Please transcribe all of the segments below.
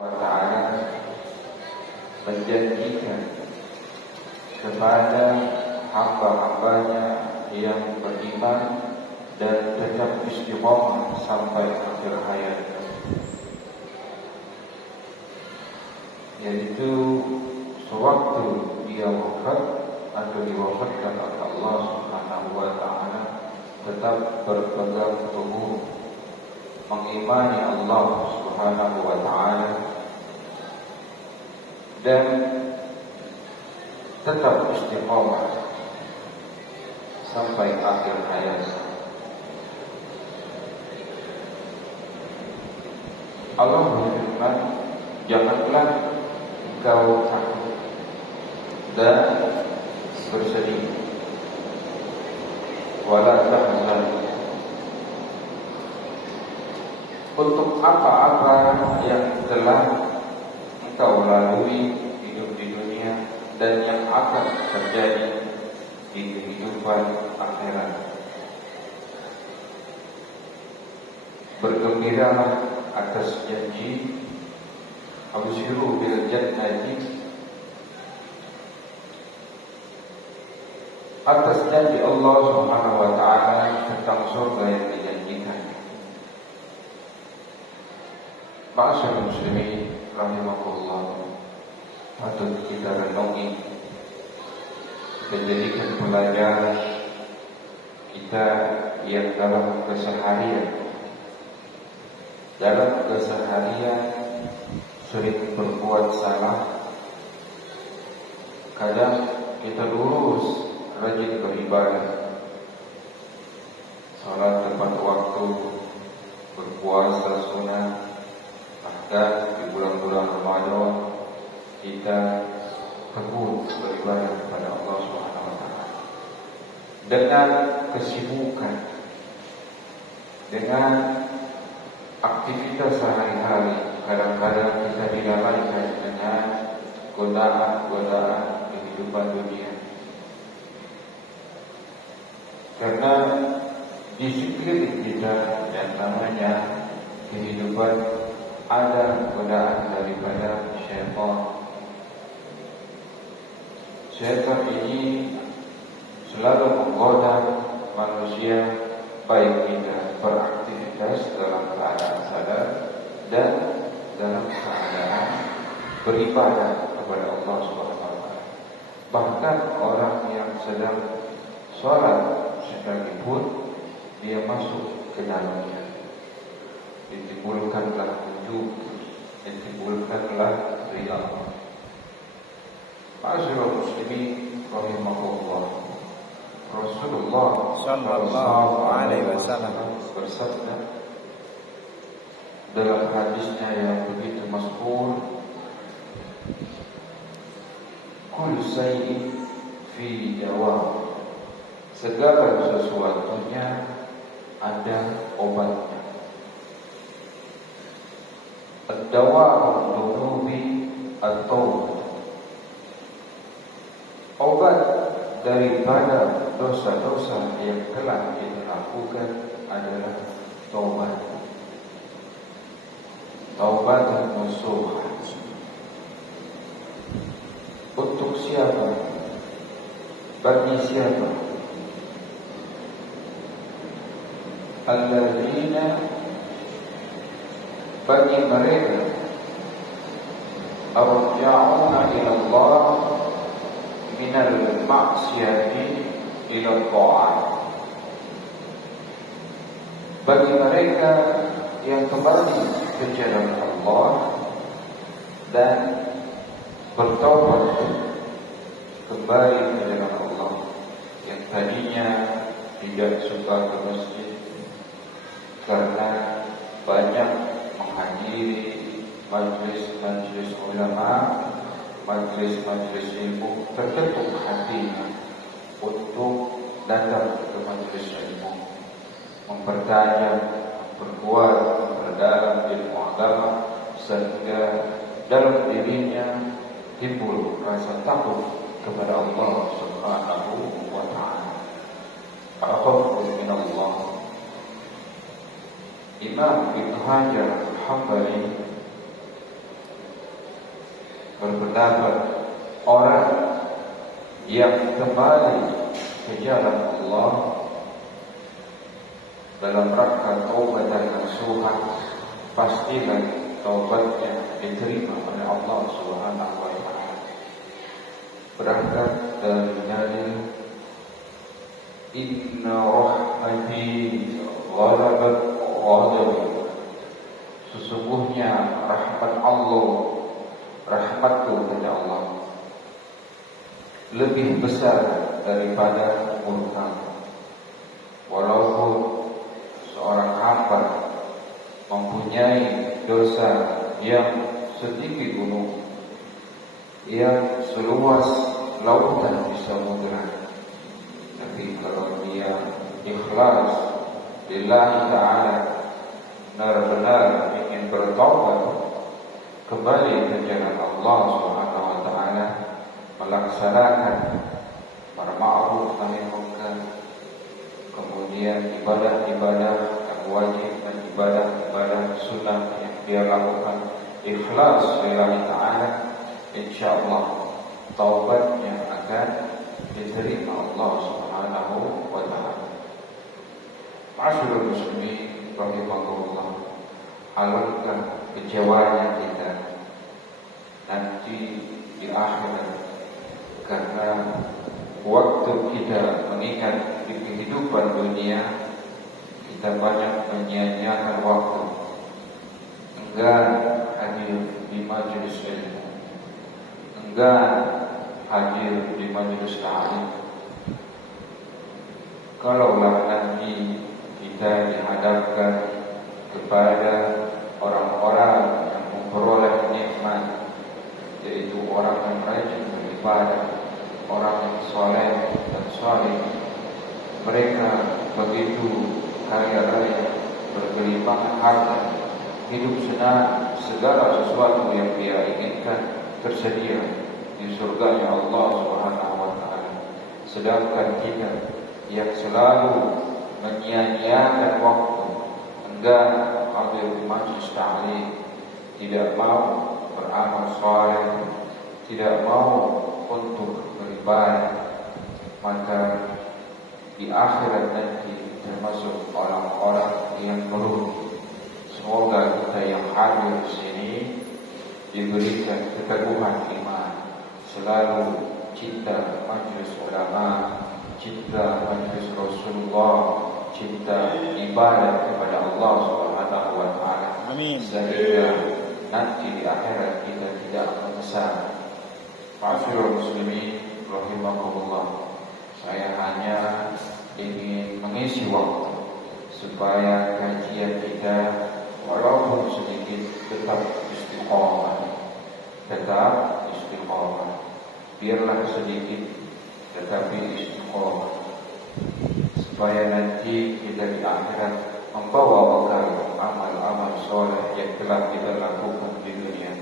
Ta'ala menjanjikan kepada hamba-hambanya yang beriman dan tetap istiqomah sampai akhir hayat, yaitu sewaktu dia wafat atau diwafatkan oleh Allah Subhanahu wa Ta'ala, tetap berpegang teguh mengimani Allah Subhanahu wa Ta'ala dan tetap istiqomah sampai akhir hayat. Allah berfirman, janganlah engkau takut dan bersedih, wala tahzan, untuk apa-apa yang telah engkau lalui hidup di dunia dan yang akan terjadi di kehidupan akhirat. Bergembiralah atas janji, absyiru bil jannati, atas janji Allah Subhanahu wa Ta'ala tentang surga yang dijanjikan. Ma'asyiral muslimin rahimakumullah, patut kita renungi, kita jadikan pelajaran kita yang dalam keseharian sering berbuat salah. Kadang kita lurus, rajin beribadah, salat tepat waktu, berpuasa sunnah, bahkan di bulan-bulan Ramadan kita tekun beribadah kepada Allah Subhanahu wa Ta'ala. Dengan kesibukan, dengan aktivitas sehari-hari, kadang-kadang kita dilalaikan dengan godaan-godaan kehidupan dunia. Karena di sekeliling kita yang namanya kehidupan ada godaan daripada syaitan. Syaitan ini selalu menggoda manusia, baik kita beraktivitas dalam keadaan sadar dan dalam keadaan beribadah kepada Allah Subhanahu wa Ta'ala. Bahkan orang yang sedang sholat sekalipun dia masuk ke dalamnya, ditimbulkanlah ujub, ditimbulkanlah riya. Ma'asyiral muslimin rahimakumullah, Rasulullah sallallahu alaihi wasallam bersabda dalam hadisnya yang begitu masyhur, kullu syai'in fi dawa, segala sesuatunya ada obatnya. Ad-dawa dunubi at-taubah, obat daripada dosa-dosa yang telah kita lakukan adalah taubat. Taubat nasuha. Untuk siapa? Bagi siapa? Alladzina, bagi mereka, arja'una ila Allah minal maksiyati ila ta'at, bagi mereka yang kembali ke jalan Allah dan bertaubat kembali ke jalan Allah, yang tadinya tidak suka ke masjid karena banyak menghadiri majlis-majlis ulama, majlis-majlis ilmu, terketuk hatinya untuk datang ke majlis ilmu, mempertajam, memperkuat, memperdalam ilmu agama, sehingga dalam dirinya timbul rasa takut kepada Allah Subhanahu wa Ta'ala. Al-khawfu min Allah. Imam Ibn Hajar Al-Hambali berpendapat orang yang kembali ke jalan Allah dalam rangka taubat dan nasuha, pastilah taubatnya diterima oleh Allah Subhanahu wa taala. Berangkat dari dalil inna rahmati ghalabat ghadabi, sesungguhnya rahmat Allah, rahmatku kepada Allah lebih besar daripada murka. Walaupun seorang hamba mempunyai dosa yang setinggi gunung, yang seluas lautan di samudra, tapi kalau dia ikhlas lillahi ta'ala, benar-benar ingin bertaubat kembali ke jalan Allah Subhanahu wa taala, melaksanakan ma'ruf nahi munkar, kemudian ibadah-ibadah yang wajib dan ibadah-ibadah sunnah yang dia lakukan ikhlas lillahi ta'ala, insyaallah taubatnya akan diterima Allah Subhanahu wa taala. Ma'asyiral muslimin rahimakumullah, alangkah kecewanya kita nanti di akhirat karena waktu kita mengingat di kehidupan dunia kita banyak menyia-nyiakan waktu, enggan hadir di majelis ilmu, enggan hadir di majelis ta'lim. Kalaulah nanti kita dihadapkan kepada orang-orang yang memperoleh nikmat, yaitu orang yang rajin beribadah, orang yang soleh dan soleh, mereka begitu kaya raya, berkelimpahan harta, hidup senang, segala sesuatu yang dia inginkan tersedia di surganya Allah Subhanahu wa taala. Sedangkan kita yang selalu menyia-nyiakan waktu, enggan hadir di majlis ta'lim, tidak mau beramal saleh, tidak mau untuk beribadah, maka di akhirat nanti termasuk orang-orang yang merugi. Semoga kita yang hadir di sini diberikan keteguhan iman, selalu cinta majlis ulama, cinta majlis Rasulullah, cinta ibadah kepada Allah Subhanahu wa taala. Amin. Sehingga nanti di akhirat kita tidak menyesal. Ma'asyiral muslimin rahimakumullah, saya hanya ingin mengisi waktu supaya kajian kita walaupun sedikit tetap istiqomah, biarlah sedikit tetapi istiqomah, supaya nanti kita di akhirat membawa bekal amal-amal soleh yang telah kita lakukan di dunia.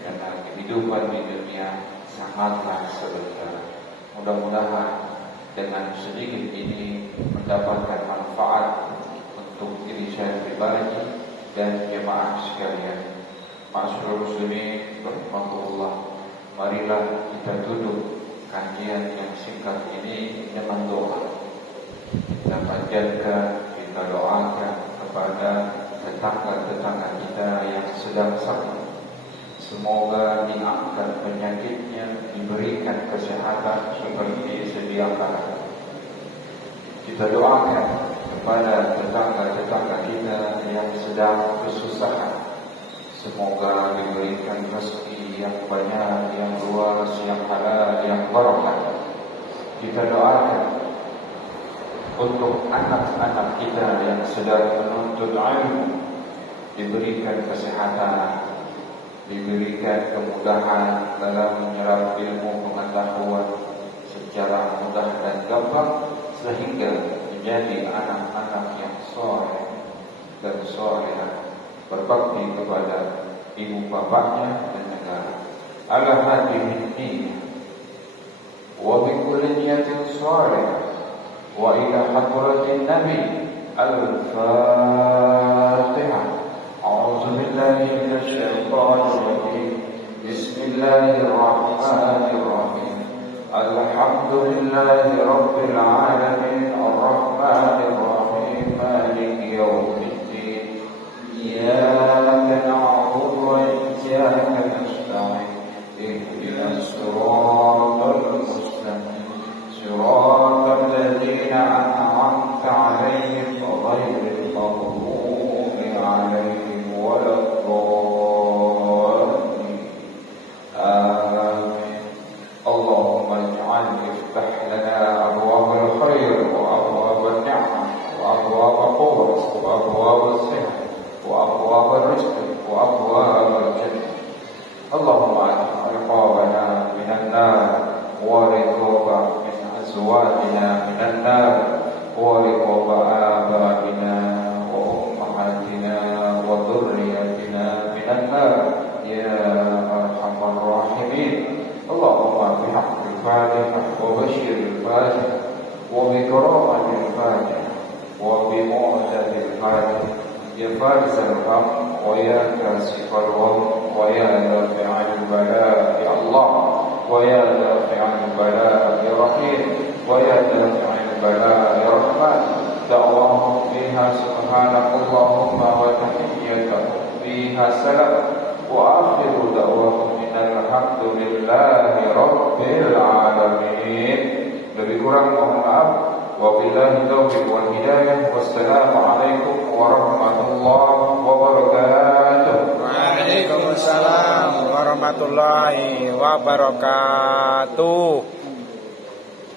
Karena kehidupan di dunia sangatlah sebentar. Mudah-mudahan dengan sedikit ini mendapatkan manfaat untuk diri saya pribadi dan jemaah sekalian. Ma'asyiral muslimin rahimakumullah, marilah kita tutup kajian yang singkat ini dengan doa. Kita panjatkan, kita doakan kepada tetangga-tetangga kita yang sedang sakit, semoga diangkat penyakitnya, diberikan kesehatan seperti sedia kala. Kita doakan kepada tetangga-tetangga kita yang sedang kesusahan, semoga diberikan rezeki yang banyak, yang luas, yang halal, yang barokah. Kita doakan untuk anak-anak kita yang sedang menuntut ilmu, diberikan kesehatan, diberikan kemudahan dalam menyerap ilmu pengetahuan secara mudah dan gampang, sehingga menjadi anak-anak yang soleh dan solehah, berbakti kepada ibu bapaknya dan negara. Ala hadhihi niyyah wa bi kulli niyatin salihah wa ila hadratin nabi al-fatihah. A'udzu billahi minasy syaithanir rajim. Bismillah. لله رب العالمين الرحمن الرحيم مالك يوم الدين إياك نعبد وإياك نستعين اهدنا الصراط المستقيم صراط الذين أنعمت عليهم غير المغضوب عليهم ولا الضالين آمين. اللهم اجعل افتح لنا أبواب الخير وأبواب النعمة وأبواب القوة وأبواب الصحة وأبواب الرزق وأبواب الجنة. اللهم اعتق رقابنا من النار ورقاب من أزواجنا من النار ورقاب آبائنا وأمهاتنا وذريتنا من النار يا أرحم الراحمين. اللهم بحق الفاتحة وبشر الفاتحة وبكرامة الفاتحة وبمعجز الفاتحة يا فارس الهم ويا كاشف الغم ويا دافع البلاء يا الله ويا دافع البلاء يا رحيم ويا دافع البلاء يا رحمن. دعواهم فيها سبحانك اللهم وتحيتهم فيها سلام وآخر دعواهم من الحمد لله رب العالمين. Lebih kurang mohon maaf. Wabillahi taufiq wal hidayah. Wassalamualaikum warahmatullahi wabarakatuh. Waalaikumsalam warahmatullahi wabarakatuh.